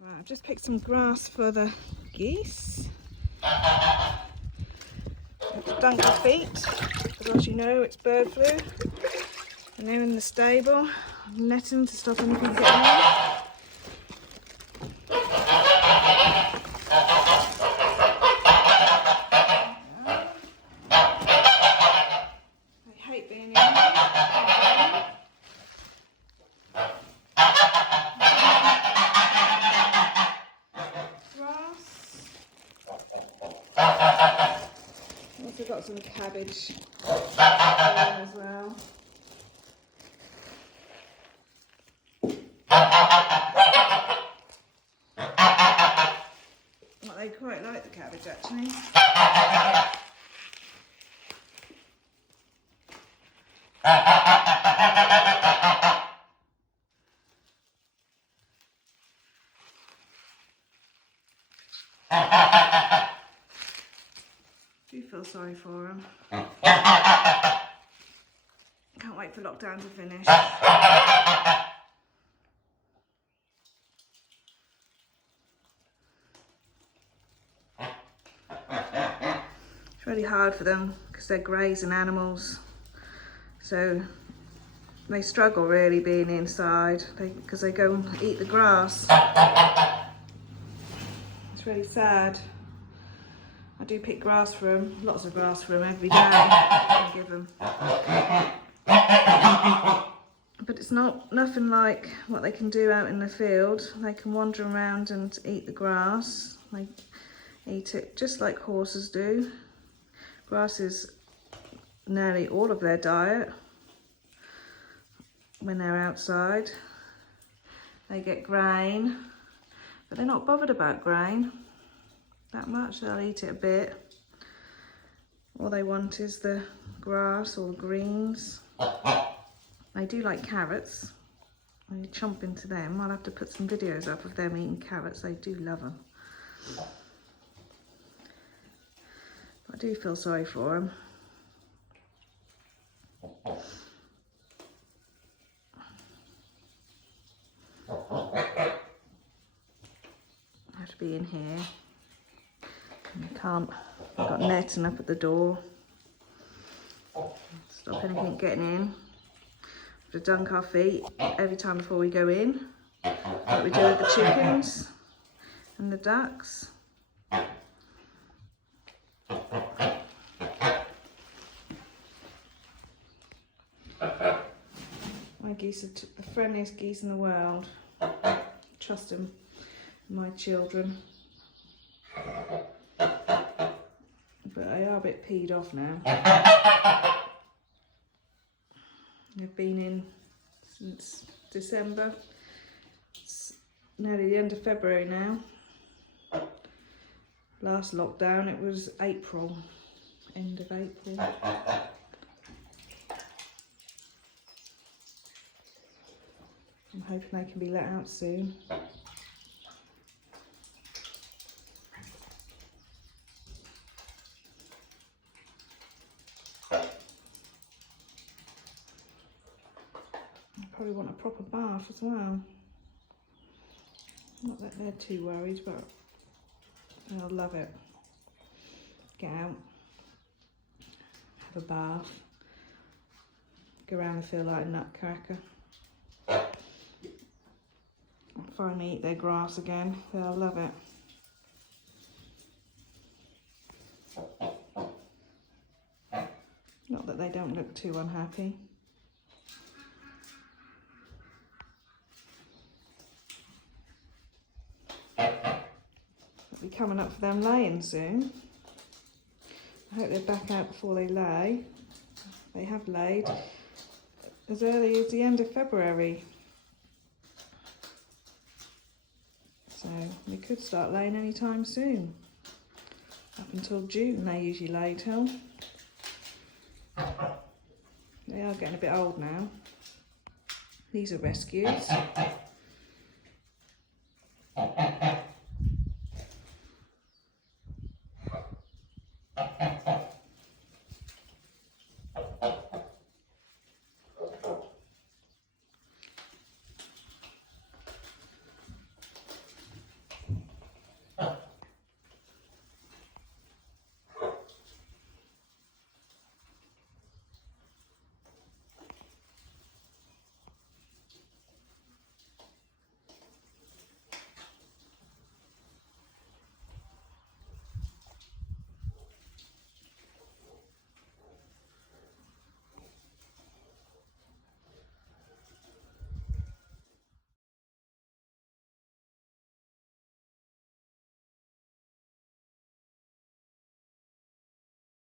Right, I've just picked some grass for the geese. Dunk their feet, because as you know it's bird flu. And they're in the stable. I'm netting to stop anything getting in. They hate being in here. Also got some cabbage as well. Well, they quite like the cabbage actually. I do feel sorry for them. Can't wait for lockdown to finish. It's really hard for them because they're grazing animals, so they struggle really being inside because they go and eat the grass. It's really sad. I do pick grass for them, lots of grass for them every day. I give them. But it's nothing like what they can do out in the field. They can wander around and eat the grass. They eat it just like horses do. Grass is nearly all of their diet when they're outside. They get grain, but they're not bothered about grain that much. They'll eat it a bit. All they want is the grass or the greens. They do like carrots. When you chomp into them, I'll have to put some videos up of them eating carrots. They do love them. I do feel sorry for them. I have to be in here. I can't. I've got netting up at the door. Stop anything getting in. To dunk our feet every time before we go in, like we do with the chickens and the ducks. My geese are the friendliest geese in the world. Trust them, my children. But they are a bit peed off now. They've been in since December. It's nearly the end of February now. Last lockdown it was April, end of April. I'm hoping they can be let out soon. Probably want a proper bath as well. Not that they're too worried, but they'll love it. Get out, have a bath, go around and feel like a nutcracker. Finally eat their grass again. They'll love it. Not that they don't look too unhappy. Be coming up for them laying soon. I hope they're back out before they lay. They have laid as early as the end of February. So we could start laying any time soon. Up until June they usually lay till. They are getting a bit old now. These are rescues.